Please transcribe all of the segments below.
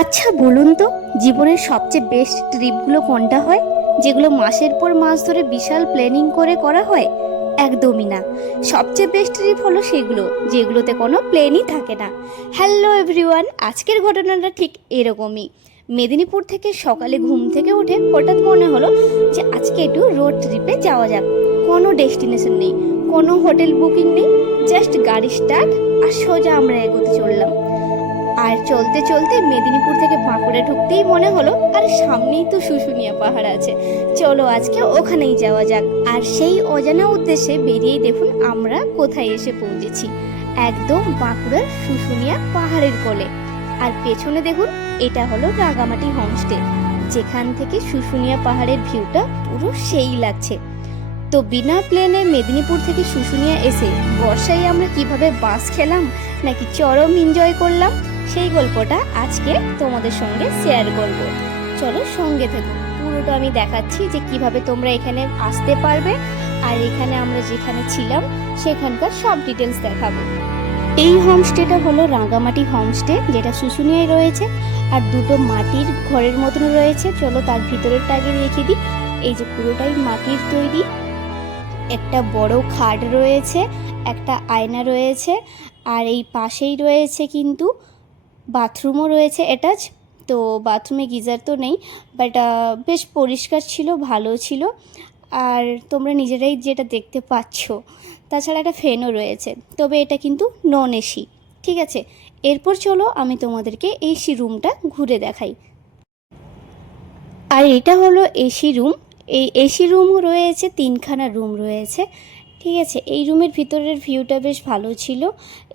আচ্ছা বলুন তো, জীবনের সবচেয়ে বেস্ট ট্রিপগুলো কোনটা হয়? যেগুলো মাসের পর মাস ধরে বিশাল প্ল্যানিং করে করা হয়? একদমই না। সবচেয়ে বেস্ট ট্রিপ হলো সেগুলো যেগুলোতে কোনো প্লেনই থাকে না। হ্যালো এভরিওয়ান, আজকের ঘটনাটা ঠিক এরকমই। মেদিনীপুর থেকে সকালে ঘুম থেকে উঠে হঠাৎ মনে হলো যে আজকে একটু রোড ট্রিপে যাওয়া যাক। কোনো ডেস্টিনেশন নেই, কোনো হোটেল বুকিং নেই, জাস্ট গাড়ি স্টার্ট আর সোজা আমরা এগোতে চললাম। আর চলতে চলতে মেদিনীপুর থেকে বাঁকুড়া ঢুকতেই মনে হলো আর সামনেই তো শুশুনিয়া পাহাড় আছে, চলো আজকে ওখানেই যাওয়া যাক। আর সেই অজানা উদ্দেশ্যে বেরিয়েই দেখুন আমরা কোথায় এসে পৌঁছেছি। একদম বাঁকুড়ার শুশুনিয়া পাহাড়ের কোলে। আর পেছনে দেখুন, এটা হলো রাঙামাটি হোমস্টে, যেখান থেকে শুশুনিয়া পাহাড়ের ভিউটা পুরো সেই লাগছে। তো বিনা প্লেনে মেদিনীপুর থেকে শুশুনিয়া এসে বর্ষায় আমরা কিভাবে বাস খেলাম নাকি চরম এনজয় করলাম, সেই গল্পটা আজকে তোমাদের সঙ্গে শেয়ার করব। চলো সঙ্গে থেকো, পুরোটা আমি দেখাচ্ছি যে কিভাবে তোমরা এখানে আসতে পারবে। আর এখানে আমরা যেখানে ছিলাম সেখানকার সব ডিটেলস দেখাবো। এই হোমস্টেটা হলো রাঙামাটি হোমস্টে, যেটা শুশুনিয়ায় রয়েছে। আর দুটো মাটির ঘরের মতন রয়েছে, চলো তার ভিতরেরটা আগে রেখে দিই। এই যে পুরোটাই মাটির তৈরি, একটা বড় খাট রয়েছে, একটা আয়না রয়েছে, আর এই পাশেই রয়েছে কিন্তু বাথরুমও রয়েছে অ্যাটাচ। তো বাথরুমে গিজার তো নেই, বাট বেশ পরিষ্কার ছিল, ভালো ছিল। আর তোমরা নিজেরাই যেটা দেখতে পাচ্ছ, তাছাড়া একটা ফ্যানও রয়েছে, তবে এটা কিন্তু নন এসি। ঠিক আছে, এরপর চলো আমি তোমাদেরকে এসি রুমটা ঘুরে দেখাই। আর এটা হলো এসি রুম। এই এসি রুমও রয়েছে, তিনখানা রুম রয়েছে। ঠিক আছে, এই রুমের ভিতরের ভিউটা বেশ ভালো ছিল।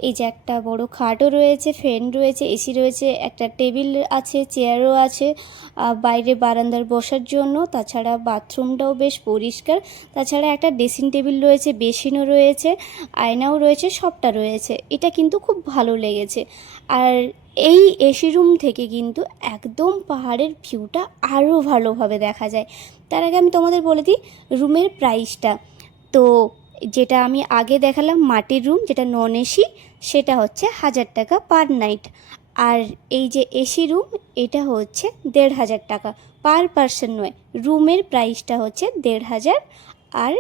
এই যে একটা বড় খাটও রয়েছে, ফ্যান রয়েছে, এসি রয়েছে, একটা টেবিল আছে, চেয়ারও আছে বাইরে বারান্দার বসার জন্য। তাছাড়া বাথরুমটাও বেশ পরিষ্কার। তাছাড়া একটা ড্রেসিং টেবিল রয়েছে, বেসিনও রয়েছে, আয়নাও রয়েছে, সবটা রয়েছে। এটা কিন্তু খুব ভালো লেগেছে। আর এই এসি রুম থেকে কিন্তু একদম পাহাড়ের ভিউটা আরও ভালোভাবে দেখা যায়। তার আগে আমি তোমাদের বলে দিই রুমের প্রাইসটা। তো যেটা আমি আগে দেখালাম মাটির রুম, যেটা নন এসি, সেটা হচ্ছে 1000 টাকা পার নাইট। আর এই যে এসি রুম, এটা হচ্ছে 1500 টাকা পার পারসন নয়, রুমের প্রাইসটা হচ্ছে 1500। আর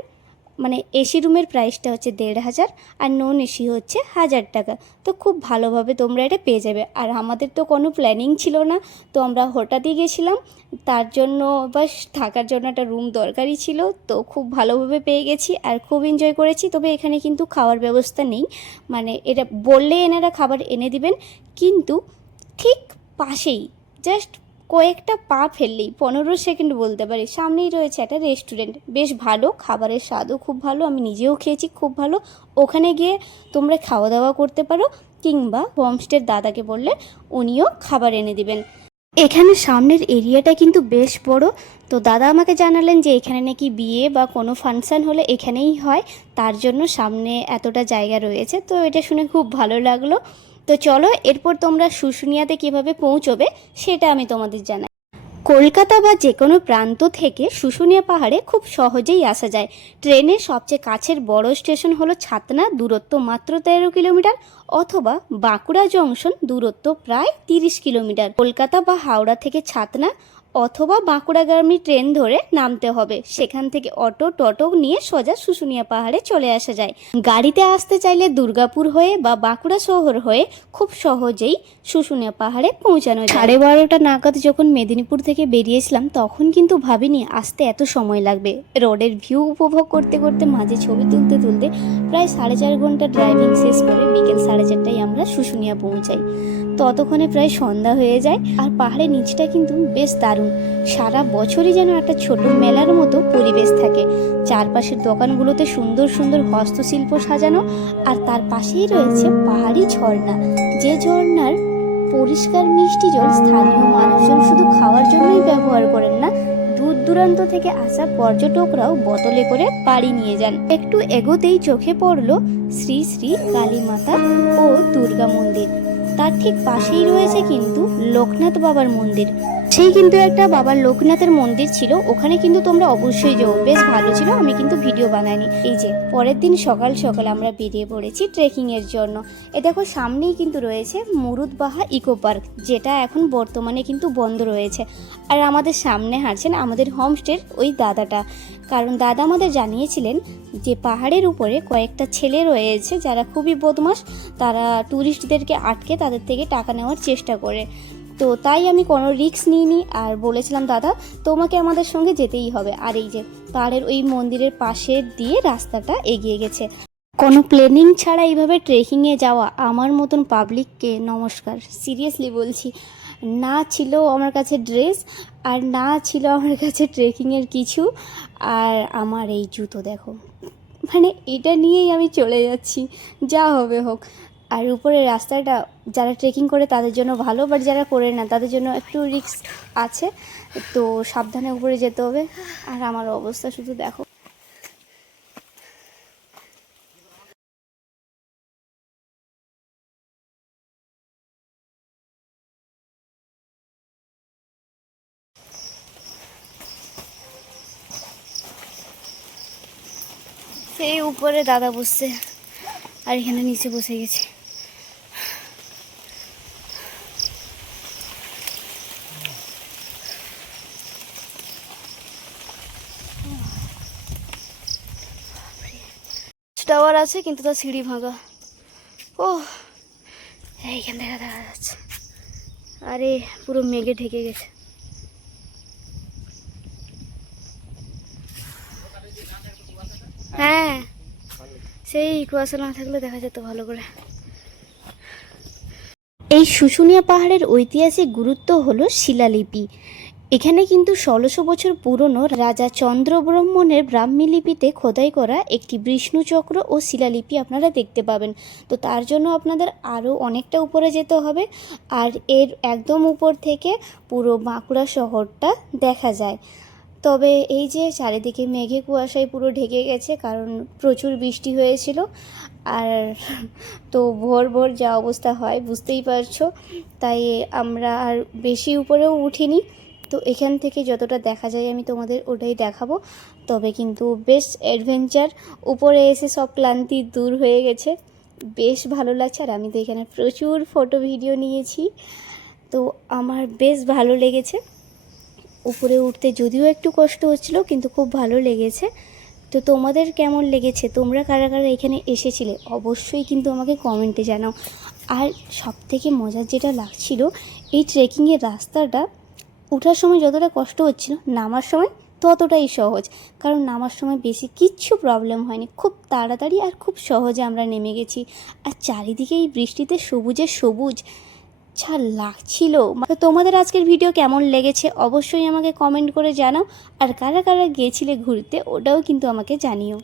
মানে এসি রুমের প্রাইসটা হচ্ছে 1500 আর নন এসি হচ্ছে 1000 টাকা। তো খুব ভালোভাবে তোমরা এটা পেয়ে যাবে। আর আমাদের তো কোনো প্ল্যানিং ছিল না, তো আমরা হঠাৎই গেছিলাম, তার জন্য বাস থাকার জন্য একটা রুম দরকারই ছিল। তো খুব ভালোভাবে পেয়ে গেছি আর খুব এনজয় করেছি। তবে এখানে কিন্তু খাওয়ার ব্যবস্থা নেই, মানে এটা বললে এনারা খাবার এনে দিবেন, কিন্তু ঠিক পাশেই জাস্ট কয়েকটা পা ফেললেই 15 সেকেন্ড বলতে পারি সামনেই রয়েছে একটা রেস্টুরেন্ট, বেশ ভালো, খাবারের স্বাদও খুব ভালো, আমি নিজেও খেয়েছি, খুব ভালো। ওখানে গিয়ে তোমরা খাওয়া দাওয়া করতে পারো, কিংবা হোমস্টের দাদাকে বললে উনিও খাবার এনে দিবেন। এখানে সামনের এরিয়াটা কিন্তু বেশ বড়। তো দাদা আমাকে জানালেন যে এখানে নাকি বিয়ে বা কোনো ফাংশান হলে এখানেই হয়, তার জন্য সামনে এতটা জায়গা রয়েছে। তো এটা শুনে খুব ভালো লাগলো। তো চলো এরপর তোমরা শুশুনিয়াতে কিভাবে পৌঁছবে সেটা আমি তোমাদের জানাই। কলকাতা বা যে কোনো প্রান্ত থেকে শুশুনিয়া পাহাড়ে খুব সহজেই আসা যায়। ট্রেনের সবচেয়ে কাছের বড় স্টেশন হলো ছাতনা, দূরত্ব মাত্র 13 কিলোমিটার, অথবা বাঁকুড়া জংশন, দূরত্ব প্রায় 30 কিলোমিটার। কলকাতা বা হাওড়া থেকে ছাতনা অথবা বাঁকুড়াগামী ট্রেন ধরে নামতে হবে, সেখান থেকে অটো টোটো নিয়ে সোজা শুশুনিয়া পাহাড়ে চলে আসা যায়। গাড়িতে আসতে চাইলে দুর্গাপুর হয়ে বা বাঁকুড়া শহর হয়ে খুব সহজেই শুশুনিয়া পাহাড়ে পৌঁছানো যায়। 12:30 নাগাদ যখন মেদিনীপুর থেকে বেরিয়েছিলাম, তখন কিন্তু ভাবিনি আসতে এত সময় লাগবে। রোডের ভিউ উপভোগ করতে করতে, মাঝে ছবি তুলতে তুলতে প্রায় 4.5 ঘন্টা ড্রাইভিং শেষ করে বিকেল 4:30টায় আমরা শুশুনিয়া পৌঁছাই। ততক্ষণে প্রায় সন্ধ্যা হয়ে যায়। আর পাহাড়ের নিচটা কিন্তু বেশ দারুণ, সারা বছরই যেন একটা ছোট মেলার মতো পরিবেশ থাকে। চারপাশের দোকানগুলোতে সুন্দর সুন্দর হস্তশিল্প সাজানো, আর তার পাশেই রয়েছে পাহাড়ি ঝর্ণা, যে ঝর্ণার পরিষ্কার মিষ্টি জল স্থানীয় মানুষজন শুধু খাওয়ার জন্যই ব্যবহার করেন না, দূর দূরান্ত থেকে আসা পর্যটকরাও বোতলে করে বাড়ি নিয়ে যান। একটু এগোতেই চোখে পড়লো শ্রী শ্রী কালী মাতা ও দুর্গা মন্দির। তার ঠিক পাশেই রয়েছে কিন্তু লোকনাথ বাবার মন্দির। সেই কিন্তু একটা বাবার লোকনাথের মন্দির ছিল, ওখানে কিন্তু তোমরা অবশ্যই যাও, বেশ ভালো ছিল। আমি কিন্তু ভিডিও বানাইনি। এই যে পরের দিন সকাল সকাল আমরা বেরিয়ে পড়েছি ট্রেকিংয়ের জন্য। এ দেখো সামনেই কিন্তু রয়েছে মুরুদবাহা ইকো পার্ক, যেটা এখন বর্তমানে কিন্তু বন্ধ রয়েছে। আর আমাদের সামনে হাঁটছেন আমাদের হোমস্টের ওই দাদাটা, কারণ দাদা আমাদের জানিয়েছিলেন যে পাহাড়ের উপরে কয়েকটা ছেলে রয়েছে যারা খুবই বদমাশ, তারা ট্যুরিস্টদেরকে আটকে তাদের থেকে টাকা নেওয়ার চেষ্টা করে। তো তাই আমি কোনো রিস্ক নিইনি আর বলেছিলাম দাদা তোমাকে আমাদের সঙ্গে যেতেই হবে। আর এই যে পাহাড়ের ওই মন্দিরের পাশে দিয়ে রাস্তাটা এগিয়ে গেছে। কোনো প্ল্যানিং ছাড়া এইভাবে ট্রেকিংয়ে যাওয়া আমার মতন পাবলিককে নমস্কার, সিরিয়াসলি বলছি। না ছিল আমার কাছে ড্রেস, আর না ছিল আমার কাছে ট্রেকিংয়ের কিছু, আর আমার এই জুতো দেখো, মানে এটা নিয়েই আমি চলে যাচ্ছি, যা হবে হোক। আর উপরের রাস্তাটা যারা ট্রেকিং করে তাদের জন্য ভালো, বাট যারা করে না তাদের জন্য একটু রিস্ক আছে, তো সাবধানে উপরে যেতে হবে। আর আমার অবস্থা শুধু দেখো। সেই উপরে দাদা বসছে আর এখানে নিচে বসে গেছে। টাওয়ার আছে কিন্তু তার সিঁড়ি ভাঙা। ও এইখান থেকে দেখা যাচ্ছে, আরে পুরো মেঘে ঢেকে গেছে। হ্যাঁ সেই কুয়াশা না থাকলে দেখা যেত ভালো করে। এই শুশুনিয়া পাহাড়ের ঐতিহাসিক গুরুত্ব হলো শিলালিপি। এখানে কিন্তু 1600 বছর পুরনো রাজা চন্দ্রব্রহ্মণের ব্রাহ্মী লিপিতে খোদাই করা একটি বিষ্ণুচক্র ও শিলালিপি আপনারা দেখতে পাবেন। তো তার জন্য আপনাদের আরও অনেকটা উপরে যেতে হবে, আর এর একদম উপর থেকে পুরো বাঁকুড়া শহরটা দেখা যায়। তবে এই যে চারিদিকে মেঘে কুয়াশায় পুরো ঢেকে গেছে, কারণ প্রচুর বৃষ্টি হয়েছিল। আর তো ভোর ভোর যা অবস্থা হয় বুঝতেই পারছো, তাই আমরা আর বেশি উপরেও উঠিনি। তো এখান থেকে যতটা দেখা যায় আমি তোমাদের ওটাই দেখাবো। তবে কিন্তু বেশ অ্যাডভেঞ্চার, উপরে এসে সব ক্লান্তি দূর হয়ে গেছে, বেশ ভালো লাগছে। আর আমি তো এখানে প্রচুর ফটো ভিডিও নিয়েছি, তো আমার বেশ ভালো লেগেছে। উপরে উঠতে যদিও একটু কষ্ট হচ্ছিল, কিন্তু খুব ভালো লেগেছে। তো তোমাদের কেমন লেগেছে, তোমরা কারা কারা এখানে এসেছিলে অবশ্যই কিন্তু আমাকে কমেন্টে জানাও। আর সবথেকে মজার যেটা লাগছিল, এই ট্রেকিংয়ের রাস্তাটা ওঠার সময় যতটা কষ্ট হচ্ছিল, নামার সময় ততটাই সহজ। কারণ নামার সময় বেশি কিচ্ছু প্রবলেম হয়নি, খুব তাড়াতাড়ি আর খুব সহজে আমরা নেমে গেছি। আর চারিদিকে এই বৃষ্টিতে সবুজে সবুজ যা লাগছিল। তো তোমাদের আজকের ভিডিও কেমন লেগেছে অবশ্যই আমাকে কমেন্ট করে জানাও। আর কারা কারা গিয়েছিলে ঘুরতে ওটাও কিন্তু আমাকে জানিও।